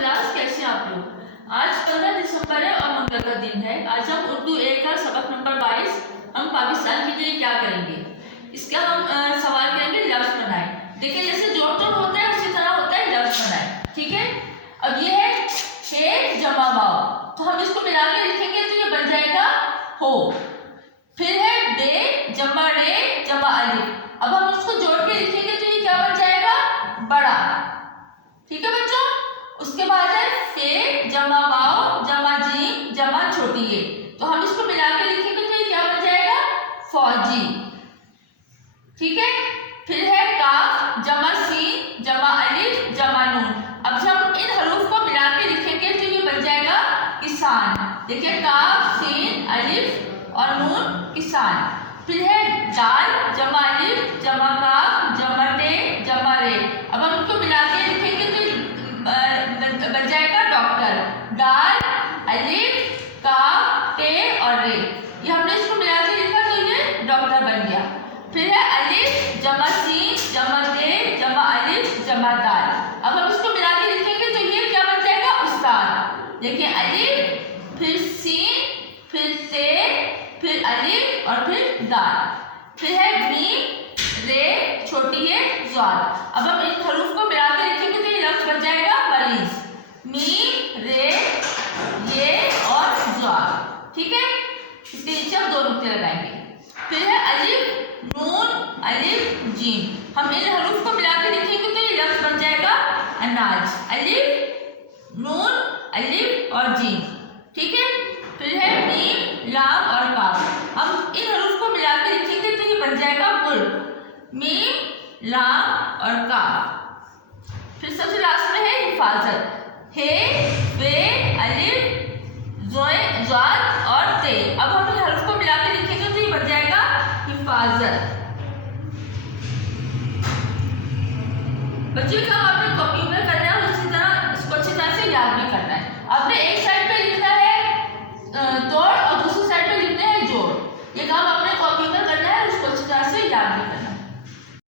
Class, कैसे आप लोग? आज 15 दिसंबर है और मंगल का दिन है। आज हम उर्दू ए का सबक नंबर 22 हम पाकिस्तान के लिए क्या करेंगे, इसका हम सवाल करेंगे लफ्ज बनाए। देखिए जैसे जोड़ तोड़ होता है उसी तरह होता है लफ्ज बनाए, ठीक है। अब ये है हे जमा वाव, तो हम इसको मिला के लिखेंगे तो ये बन जाएगा हो। फिर है डे जमा रे जमा अलिफ, अब हम उसको जोड़ के लिखेंगे तो ये क्या बन जाएगा, बड़ा, ठीक है बच्चों। उसके बाद है फे जमा वाव जमा जीम जमा छोटी ए, तो हम इसको मिला के लिखेंगे तो ये क्या बन जाएगा, फौजी, ठीक है। फिर है काफ जमा सीन जमा अलिफ जमा नून, अब जब हम इन हरूफ को मिला के लिखेंगे तो ये बन जाएगा किसान। देखिए काफ सीन अलिफ और नून किसान। फिर है दाल जमा अलिफ जमा काफ जमा टे जमा रे, अब हम इनको मिला के लिखेंगे तो बन जाएगा डॉक्टर। दाल अलिफ काफ टे और रे, ये हमने इसको मिला के लिखा तो ये डॉक्टर बन गया। फिर है अलिफ जमा सीन जमा ते जमा अलिफ जमा दाल, अब हम इसको मिला के लिखेंगे तो ये क्या बन जाएगा, उस्ताद। देखिए अलिफ फिर सीन फिर ते फिर अलिफ और फिर दाल। फिर है मीम रे छोटी है ज़ाद, अब हम इन हरूफ को मिला के लिखेंगे तो ये लफ्ज बन जाएगा मरीज। मीम रे ये और ज़ाद, ठीक है। इसके नीचे हम दो नुक्ते लगाएंगे। फिर है अलिफ नून अलिफ जीम, हम इन हरूफ को मिला के लिखेंगे तो ये लफ्ज बन जाएगा अनाज। अलिफ नून अलिफ और जीम, ठीक है। फिर है मीम लाम और काफ, हम इन हरूफ को मिला के लिखेंगे तो ये बन जाएगा मुल्क। मीम लाम और काफ। फिर सबसे लास्ट में है हिफाजत, हे वे अलिफ ज़ाद और ते, अब हम इन हरूफ को मिला के लिखेंगे तो ये बन जाएगा हिफाजत। बच्चों का आपने कॉपी में करना है और इसी तरह इसको अच्छी तरह से याद भी करना है। आपने एक साइड